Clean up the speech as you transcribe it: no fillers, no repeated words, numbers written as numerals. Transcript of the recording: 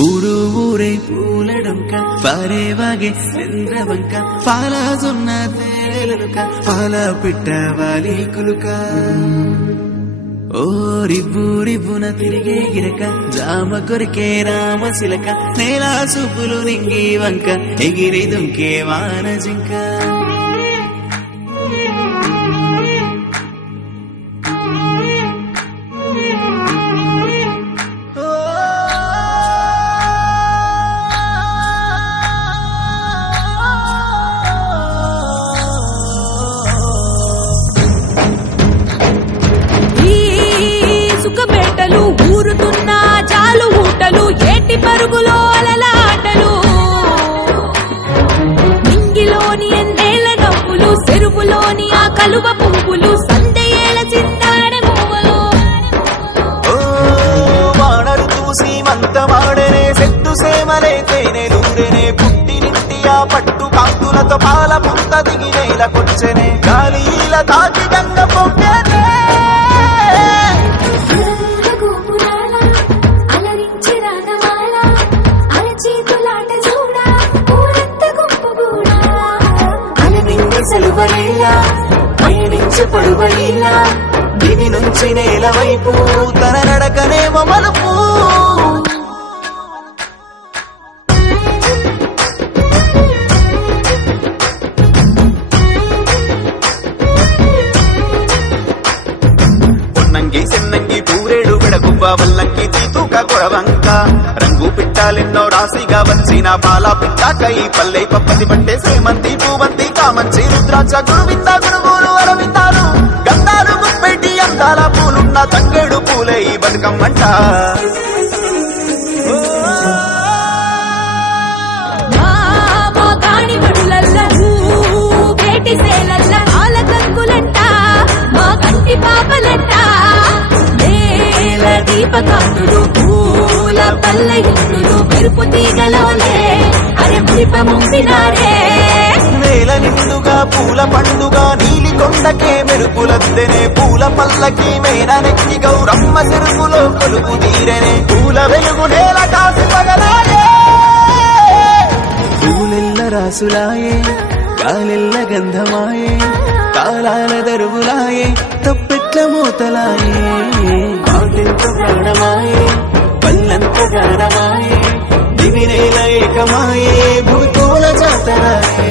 ఊరు ఊరే పూలడొంక పారేవాగే చంద్రవంక పాలాజొన్న తేలెలుక పాల పిట్ట వాలి కులుక ఓ రివ్వు రివ్వున తిరిగే గిరక జామ కొరికే రామశిలక నేల సూపులు నింగి వంక ఎగిరి దుంకే వాన జింక ఊరుతున్న చాలు ఊటలు ఏటి పరుగులో అలలాటలు నింగిలోని ఎన్నేళ్ల నవ్వులు చెరువులోని ఆ కలువ పువ్వులు సందేయేల చిందాడే పువ్వులు వానరు చూసి మంతమాడనే సెట్టు సేమలే తేనెలూరెనే పుట్టినింటి ఆ పట్టు కాంతులతో పాల పుంత దిగి నేలకొచ్చెనే గాలిల తాకి గంగ పొంగనే పయనించే పడువలీలా దివి నుంచి నేల వైపు తన నడకనేమో మలుపు పొన్నంగి సెన్నంగి పూరేడు విడగుబ్బ వల్లంకి తీతూక కొడవంక రంగు పిట్టాలెన్నో రాశిగా వచ్చిన పాల పిట్టాకై పల్లె పప్పది పట్టే సేమంతి పూవంతి కామంచి రుద్రాక్ష గురువింద గురుగులు అరవిందాలు గంధాలు గుప్పెట్టి అందాల పూలున్న తంగేడు పూలే ఈ బతుకమ్మంట దీపకాంతులు పూల పల్లెలు మెరుపు తీగలోనే అరే మురిప ముంపినారే నేల నిండుగా పూల పండుగ నీలి కొండకే మెరుపులద్దెనే పూల పల్లకి మేన నెక్కి గౌరమ్మ చెరుపులో కొలుపు తీరెనే పూల వెలుగు నేల కాసి పగలాయే పూలెల్ల రాసులాయే గాలెల్ల గంధమాయే తాళాల దరువులాయే తప్పెట్ల మూతలాయే కాటెంత ప్రాణమాయే పల్లంత గానమాయే దివినేల ఏకమాయే భూతోల జాతరాయే